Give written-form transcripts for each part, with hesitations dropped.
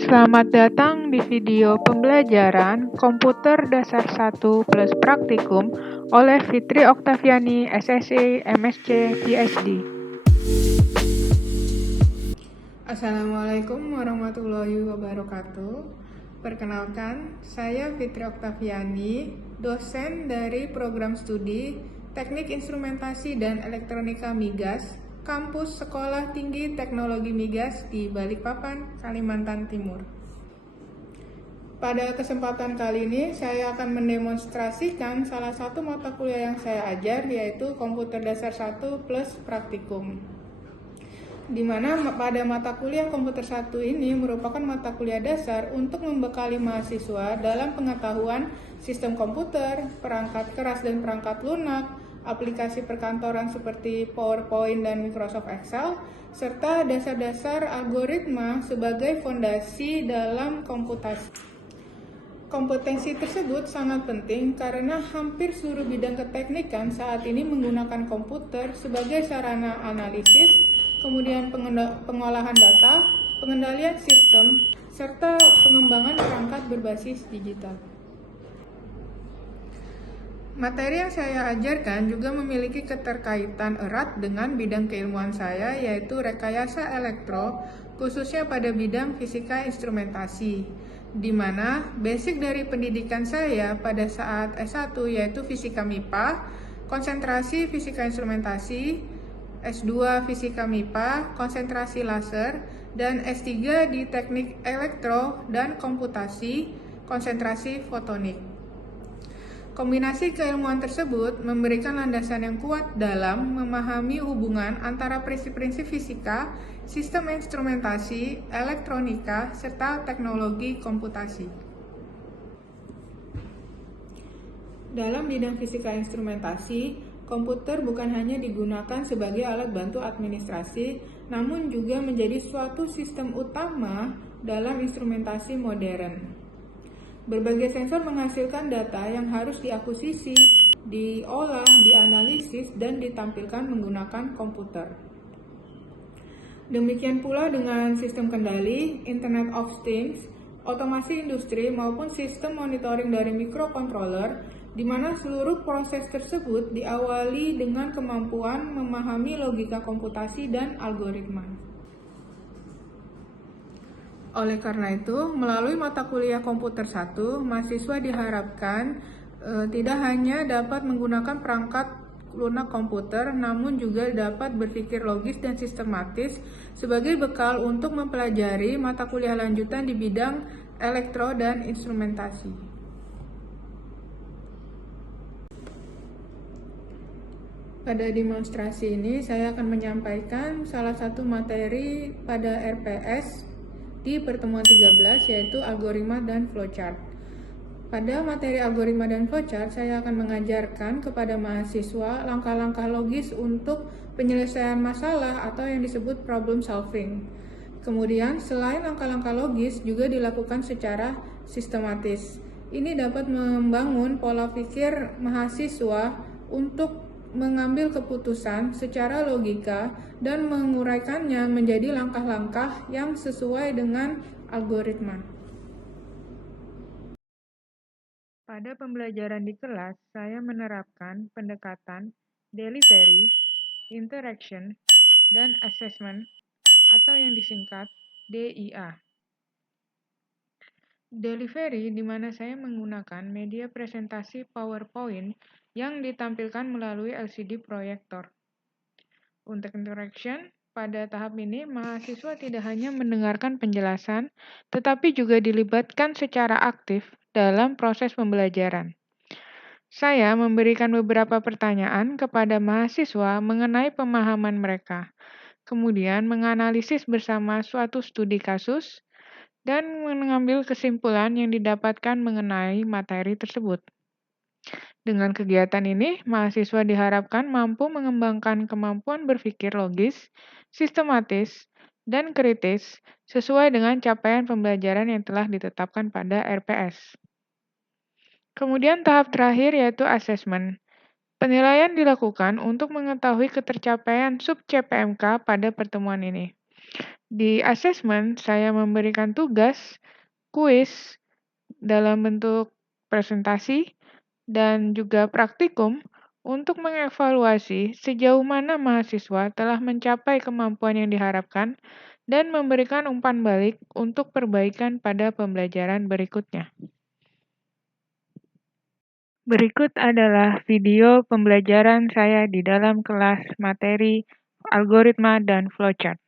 Selamat datang di video pembelajaran Komputer Dasar 1 plus Praktikum oleh Fitri Oktaviani, SSC, MSc, PhD. Assalamualaikum warahmatullahi wabarakatuh. Perkenalkan, saya Fitri Oktaviani, dosen dari program studi Teknik Instrumentasi dan Elektronika Migas, Kampus Sekolah Tinggi Teknologi Migas di Balikpapan, Kalimantan Timur. Pada kesempatan kali ini, saya akan mendemonstrasikan salah satu mata kuliah yang saya ajar, yaitu Komputer Dasar 1 plus Praktikum. Di mana pada mata kuliah Komputer 1 ini merupakan mata kuliah dasar untuk membekali mahasiswa dalam pengetahuan sistem komputer, perangkat keras dan perangkat lunak, aplikasi perkantoran seperti PowerPoint dan Microsoft Excel, serta dasar-dasar algoritma sebagai fondasi dalam komputasi. Kompetensi tersebut sangat penting karena hampir seluruh bidang keteknikan saat ini menggunakan komputer sebagai sarana analisis, kemudian pengolahan data, pengendalian sistem, serta pengembangan perangkat berbasis digital. Materi yang saya ajarkan juga memiliki keterkaitan erat dengan bidang keilmuan saya, yaitu rekayasa elektro, khususnya pada bidang fisika instrumentasi, di mana basic dari pendidikan saya pada saat S1 yaitu fisika MIPA, konsentrasi fisika instrumentasi, S2 fisika MIPA, konsentrasi laser, dan S3 di teknik elektro dan komputasi, konsentrasi fotonik. Kombinasi keilmuan tersebut memberikan landasan yang kuat dalam memahami hubungan antara prinsip-prinsip fisika, sistem instrumentasi, elektronika, serta teknologi komputasi. Dalam bidang fisika instrumentasi, komputer bukan hanya digunakan sebagai alat bantu administrasi, namun juga menjadi suatu sistem utama dalam instrumentasi modern. Berbagai sensor menghasilkan data yang harus diakusisi, diolah, dianalisis, dan ditampilkan menggunakan komputer. Demikian pula dengan sistem kendali, Internet of Things, otomasi industri, maupun sistem monitoring dari microcontroller, di mana seluruh proses tersebut diawali dengan kemampuan memahami logika komputasi dan algoritma. Oleh karena itu, melalui mata kuliah Komputer 1, mahasiswa diharapkan tidak hanya dapat menggunakan perangkat lunak komputer, namun juga dapat berpikir logis dan sistematis sebagai bekal untuk mempelajari mata kuliah lanjutan di bidang elektro dan instrumentasi. Pada demonstrasi ini, saya akan menyampaikan salah satu materi pada RPS di pertemuan 13, yaitu algoritma dan flowchart. Pada materi algoritma dan flowchart, saya akan mengajarkan kepada mahasiswa langkah-langkah logis untuk penyelesaian masalah atau yang disebut problem solving. Kemudian, selain langkah-langkah logis, juga dilakukan secara sistematis. Ini dapat membangun pola pikir mahasiswa untuk mengambil keputusan secara logika dan menguraikannya menjadi langkah-langkah yang sesuai dengan algoritma. Pada pembelajaran di kelas, saya menerapkan pendekatan delivery, interaction, dan assessment atau yang disingkat DIA. Delivery di mana saya menggunakan media presentasi PowerPoint yang ditampilkan melalui LCD proyektor. Untuk interaction, pada tahap ini mahasiswa tidak hanya mendengarkan penjelasan, tetapi juga dilibatkan secara aktif dalam proses pembelajaran. Saya memberikan beberapa pertanyaan kepada mahasiswa mengenai pemahaman mereka, kemudian menganalisis bersama suatu studi kasus, dan mengambil kesimpulan yang didapatkan mengenai materi tersebut. Dengan kegiatan ini, mahasiswa diharapkan mampu mengembangkan kemampuan berpikir logis, sistematis, dan kritis sesuai dengan capaian pembelajaran yang telah ditetapkan pada RPS. Kemudian tahap terakhir yaitu asesmen. Penilaian dilakukan untuk mengetahui ketercapaian sub-CPMK pada pertemuan ini. Di asesmen, saya memberikan tugas, kuis dalam bentuk presentasi, dan juga praktikum untuk mengevaluasi sejauh mana mahasiswa telah mencapai kemampuan yang diharapkan dan memberikan umpan balik untuk perbaikan pada pembelajaran berikutnya. Berikut adalah video pembelajaran saya di dalam kelas materi algoritma dan flowchart.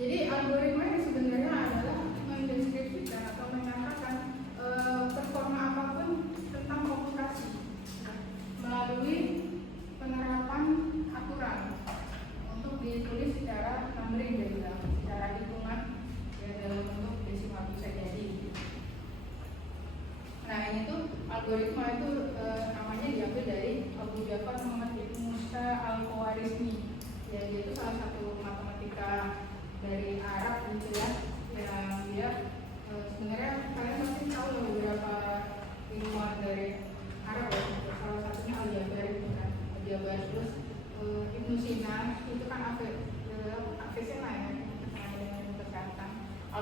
Jadi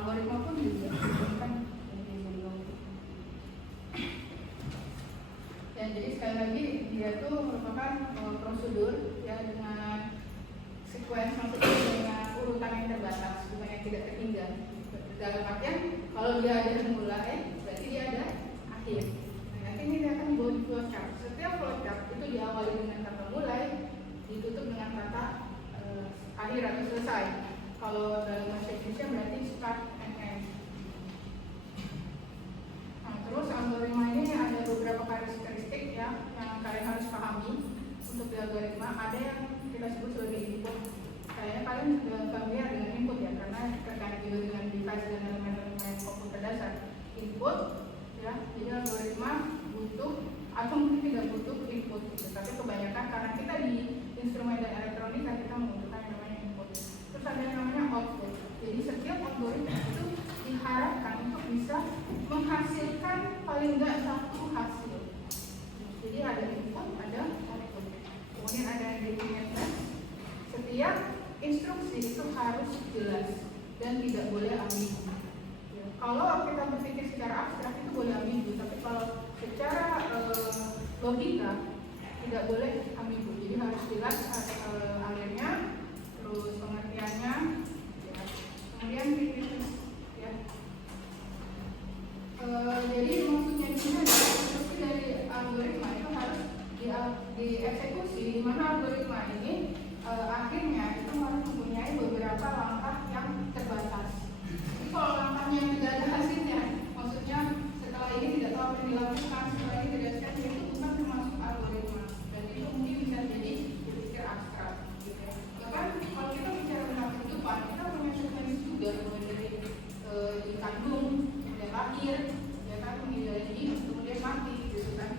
algoritma pun juga kan ya. Jadi sekali lagi dia tuh merupakan prosedur ya dengan sequence, maksudnya dengan urutan yang terbatas, bukan yang tidak terhingga. Dalam artian kalau dia ada mulai berarti dia ada akhir. Nah, nanti ini dia akan dibawa di flowchart. Setiap flowchart itu diawali dengan kata mulai, ditutup dengan kata akhir atau selesai. Kalau dalam bahasa Indonesia berarti start and end. Nah, terus algoritma ini ada beberapa karakteristik ya yang kalian harus pahami untuk di algoritma. Ada yang kita sebut sebagai input. Kayaknya kalian sudah familiar dengan input ya, karena terkait juga dengan device dan elemen-elemen komputer dasar. Input ya, jadi algoritma butuh atau mungkin tidak butuh input gitu. Tapi kebanyakan karena kita di instrumen dan elektronika kita membutuhkan yang namanya input. Terus ada yang namanya output. Jadi setiap algoritma itu diharapkan untuk bisa menghasilkan paling enggak satu hasil. Jadi ada input, ada output. Kemudian ada yang definiteness. Setiap instruksi itu harus jelas dan tidak boleh ambigu. Ya, kalau kita berpikir secara abstrak itu boleh ambigu, tapi kalau secara logika tidak boleh ambigu. Jadi harus jelas alirnya, terus pengertiannya, ya. Kemudian kritis, ya. Jadi maksudnya di sini adalah instruksi dari algoritma itu harus dieksekusi, di mana algoritma ini akhirnya itu harus mempunyai beberapa langkah yang terbatas. Jadi kalau langkahnya tidak ada hasilnya, maksudnya setelah ini tidak tahu apa yang dilakukan, setelah ini tidak ada, itu bukan termasuk algoritma. Dan itu mungkin bisa jadi berpikir abstrak. Gitu ya. Bahkan kalau kita bicara tentang kehidupan, kita punya sequence juga, mulai dari dikandung, kemudian lahir, ya kan, kemudian hidup, kemudian mati, gitu kan.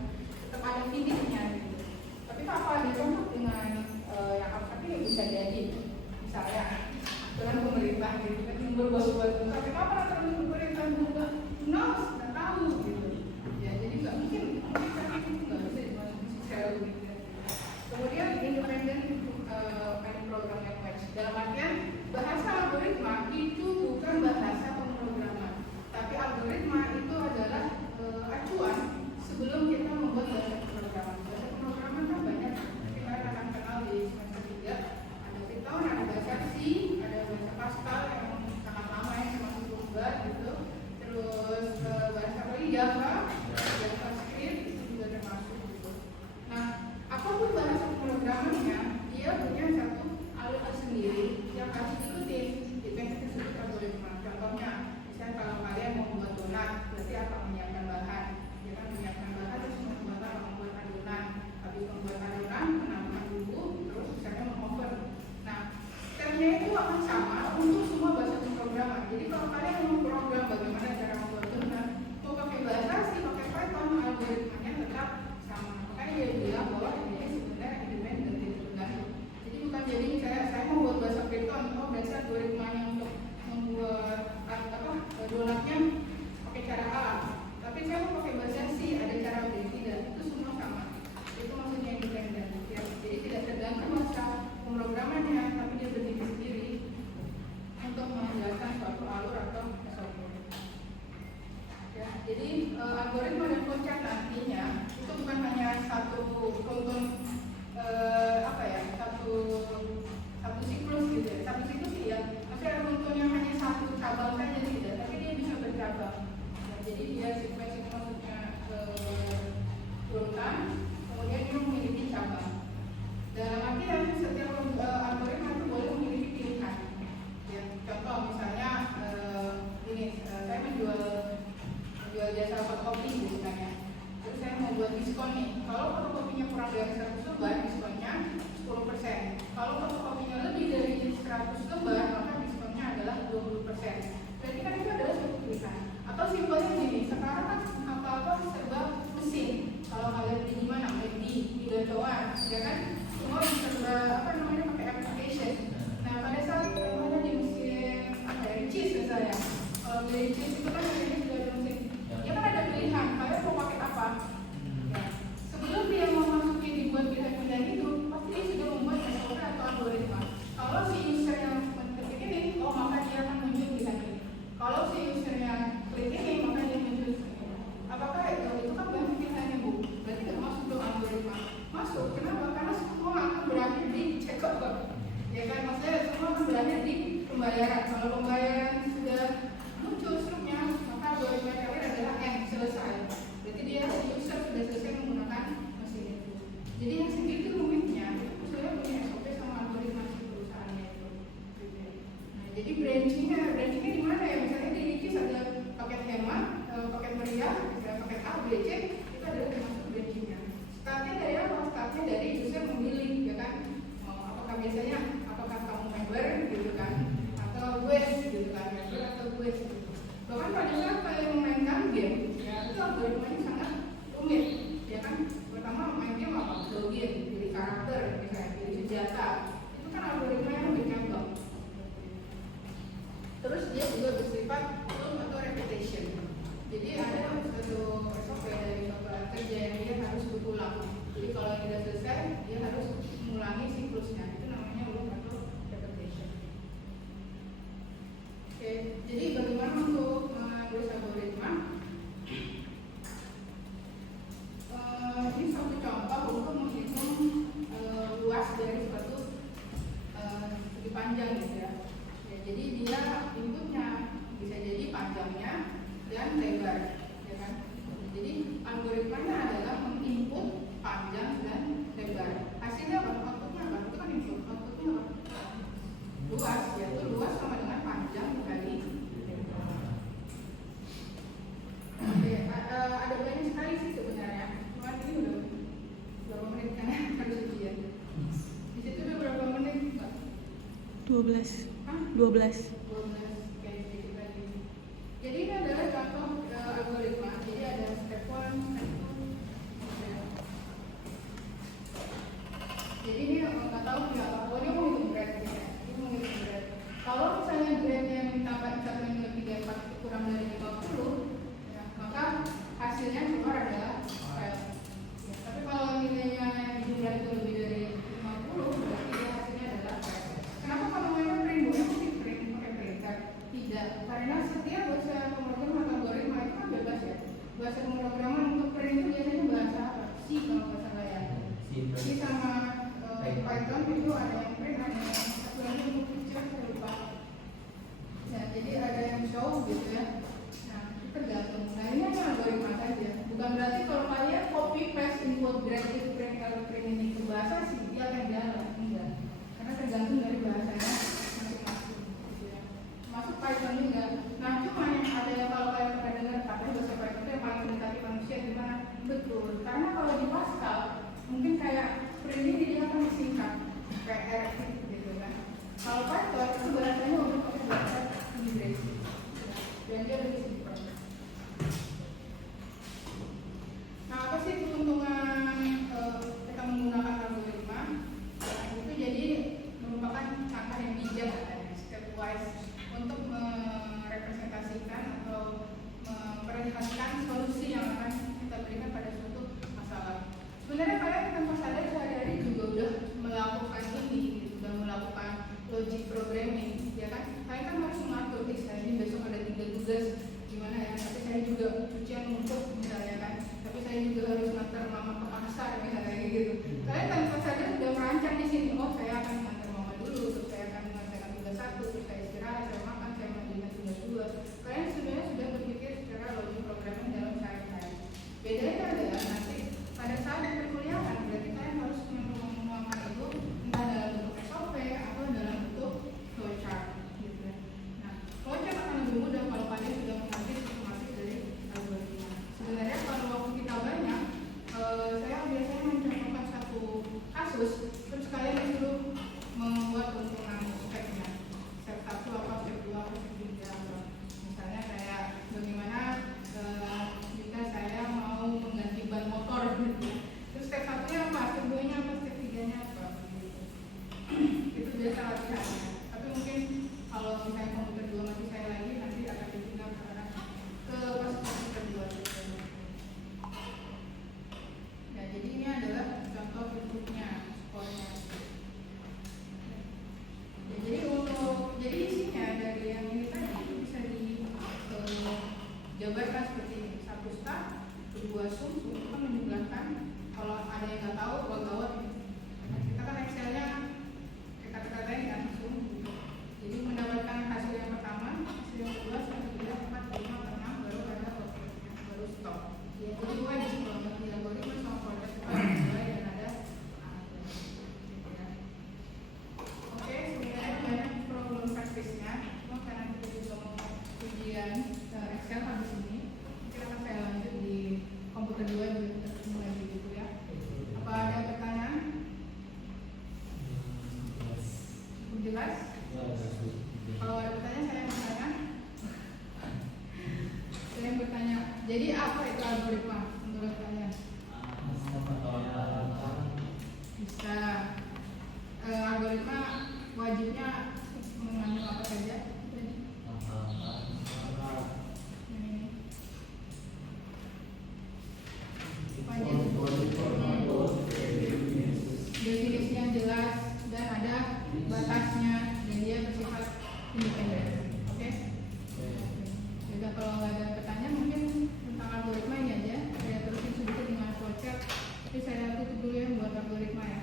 Tetap ada finitnya gitu. Tapi apa ada contoh dengan yang abstrak ini bisa jadi, misalnya dengan pemerintah gitu kan, yang berbuat-buat, tapi kapan akan pemerintah juga nggak tahu gitu. Ya jadi nggak mungkin karena itu nggak bisa dimasukin secara begitu. Kemudian independent program language, dalam artian bahasa algoritma itu bukan bahasa pemrograman, tapi algoritma itu adalah acuan sebelum kita membuat bahasa pemrograman. Bahasa pemrograman kan banyak, kita akan kenal di semester 3. Ada Python, ada bahasa C, ada bahasa Pascal yang sangat lama yang termasuk Lumbar gitu. Terus bahasa lagi Java, JavaScript itu juga termasuk gitu. Nah, apapun bahasa pemrogramannya, dia punya satu alur tersendiri yang harus diikuti. Itu yang kita sebut algoritma. Contohnya, misalnya kalau kalian mau membuat donat, berarti akan menyiapkan bahan. Ya kan, menyiapkan bahan terus membuat adonan. Habis membuat adonan, menambahkan bumbu, terus misalnya mengoven. Nah, stepnya itu akan sama untuk semua bahasa pemrograman. Jadi kalau kalian mau program bagaimana cara membuat donat, mau pakai bahasa C, pakai Python, algoritmanya tetap sama. Makanya dia bilang bahwa ini sebenarnya independen dari tergantung. Jadi bukan jadi misalnya saya mau buat bahasa Python, oh berarti algoritmanya untuk membuat donatnya pakai cara A. Tapi saya mau pakai bahasa C, ada cara B, tidak. Itu semua sama. Itu maksudnya independen. Ya. Jadi tidak tergantung bahasa pemrogramannya, tapi dia berdiri sendiri untuk menjelaskan suatu alur atau software. Ya, jadi algoritma dan flowchart nantinya itu bukan hanya satu runtun satu siklus gitu ya. Satu siklus ya, tapi ada runtun yang hanya satu cabang saja tidak, tapi dia bisa bercabang. Ya, jadi dia sequence itu maksudnya urutan, kemudian dia memiliki cabang. Dalam artian setiap algoritma itu boleh memiliki pilihan. Ya, contoh misalnya saya menjual jasa fotokopi misalnya. Terus saya mau buat diskon nih. Kalau fotokopinya kurang dari 100 lembar, diskonnya 10%. Kalau fotokopinya lebih dari 100 lembar, maka diskonnya adalah 20%. Berarti kan itu adalah suatu pilihan. Atau simpelnya gini, sekarang kan apa-apa serba mesin. Kalau kalian di mana, di Gacoan, ya kan? Semua bisa pakai application. Nah pada saat kalian di mesin cheese misalnya, kalau beli cheese itu kan akhirnya sudah ada mesin. Ya kan ada pilihan, kalian mau pakai apa? Ya. Sebelum dia mau masukin dibuat pilihan-pilihan itu, pasti dia sudah membuat software atau algoritma. Kalau si user yang mengetik ini, maka dia akan muncul pilihan ini. Kalau Bahkan pada saat kalian memainkan game, ya itu algoritmanya sangat rumit, ya kan? Pertama main game apa? Login, pilih karakter, misalnya pilih senjata, itu kan algoritma yang lebih gampang. Terus dia juga bersifat loop atau repetition. Jadi ada satu SOP dari suatu kerja yang dia harus berulang. Jadi kalau tidak selesai, dia harus mengulangi siklusnya. Itu namanya loop atau repetition. Oke, jadi bagaimana untuk menulis algoritma? Ini satu contoh untuk menghitung luas dari suatu segi panjang gitu ya. Jadi dia inputnya bisa jadi panjangnya dan lebar, ya kan? Jadi algoritmanya adalah menginput panjang dan lebar. Hasilnya apa? Outputnya apa? Itu kan input. Outputnya apa? Luas, yaitu luas sama dengan panjang dikali lebar. Oke, ada banyak sekali sih sebenarnya. Cuma ini udah berapa menit kan harus ujian. Di situ udah berapa menit, Mbak? 12. Hah? 12. 12, kayak sedikit lagi. Jadi ini adalah contoh algoritma. Jadi ada step 1, step 2. Jadi ini nggak tahu ya, oh ini mau hitung grade ya. Ini mau hitung grade. Kalau misalnya grade yang ditambah 1, 2, 3, 4 itu kurang dari 50, ya, maka hasilnya keluar adalah fail. Ya, tapi kalau nilainya di jumlah itu lebih dari 50, berarti dia hasilnya adalah fail. Kenapa kalau mainnya print? Emang di print pakai printer? Tidak, karena setiap bahasa pemrograman atau algoritma itu kan bebas ya. Bahasa pemrograman untuk print itu biasanya bahasa apa? C kalau nggak salah ya. C sama Python itu ada yang print, ada yang satu lagi untuk picture, saya lupa. Nah, jadi ada yang show gitu ya. Nah, itu tergantung. Nah, ini hanya algoritma saja. Bukan berarti kalau kalian copy paste input grade itu print kalau print ini ke bahasa sih dia akan jalan. Enggak. Karena tergantung dari bahasanya masing-masing gitu ya. Masuk Python juga. Nah, cuma yang ada yang kalau kalian pernah dengar katanya bahasa Python itu yang paling mendekati manusia gimana? Betul. Karena kalau di Pascal mungkin kayak print ini dia akan disingkat PR gitu kan. Kalau Python itu bahasanya untuk pakai bahasa Inggris dan dia lebih simpel. Nah, apa sih keuntungan kita menggunakan algoritma? Nah, itu jadi merupakan langkah yang bijak, stepwise untuk merepresentasikan atau memperlihatkan solusi yang akan kita berikan pada suatu masalah. Sebenarnya kalian tanpa sadar sehari-hari juga udah melakukan ini, gitu, sudah melakukan logic programming, ya kan? Kalian kan harus mengatur, saya ini besok ada 3 tugas gimana ya? Tapi saya juga cucian numpuk misalnya kan? Tapi saya juga harus ngantar mama ke pasar misalnya gitu. Kalian tanpa sadar sudah merancang di sini. Oh, saya akan ngantar mama dulu, terus saya akan mengerjakan tugas 1, terus saya istirahat, saya makan, saya mengerjakan tugas 2. Kalian sebenarnya sudah berpikir secara logic programming dalam sehari-hari. Bedanya adalah nanti pada saat di perkuliahan berarti kalian harus menuangkan itu entah dalam bentuk SOP atau dalam bentuk flowchart gitu ya. Nah, flowchart akan lebih mudah kalau kalian sudah mengerti sistematik dari algoritma. Sebenarnya kalau waktu kita banyak, saya biasanya mencontohkan satu kasus, terus kalian disuruh membuat untungan speknya. Step 1 apa, step 2 apa, step 3 apa. Misalnya kayak bagaimana jika saya mau mengganti ban motor gitu. Terus step 1-nya apa, step 2-nya apa, step 3-nya apa gitu. Itu biasa latihannya. Tapi mungkin kalau misalnya komputer 2 masih saya lagi nanti akan ditinggal ke arah ke pas komputer 2 gitu. Ya, jadi ini adalah contoh bentuknya, skornya. Ya, jadi isinya dari yang ini tadi itu bisa dijabarkan seperti ini. 1 start, 2 sum itu kan menjumlahkan. Kalau ada yang nggak tahu, gawat ini. Kita kan Excelnya kata-kata ini kan sum. Jadi mendapatkan hasil yang pertama, hasil yang kedua, hasil yang ketiga, 4, 5, 6, baru ada baru stop. Ya, jadi wajib kalau di algoritma sama proses itu ada mulai dan ada akhir. Gitu ya. Oke, sebenarnya banyak problem praktisnya. Cuma karena kita juga mau ujian Excel habis ini, mungkin akan saya lanjut di komputer 2 juga kita ketemu lagi gitu ya. Apa ada pertanyaan? Jelas? Kalau ada pertanyaan saya mau tanya. Jadi apa itu algoritma menurut kalian? Bisa. Algoritma wajibnya mengandung apa saja? Definisi yang jelas dan ada batasnya dan dia bersifat independen. Oke? Jadi kalau nggak ada pertanyaan mungkin tentang algoritma ini aja. Saya terusin sedikit dengan flowchart. Tapi saya tutup dulu ya buat algoritma ya.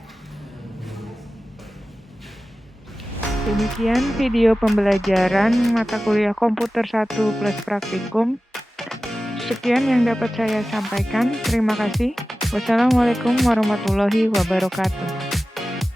Demikian video pembelajaran mata kuliah Komputer 1 plus Praktikum. Sekian yang dapat saya sampaikan. Terima kasih. Wassalamualaikum warahmatullahi wabarakatuh.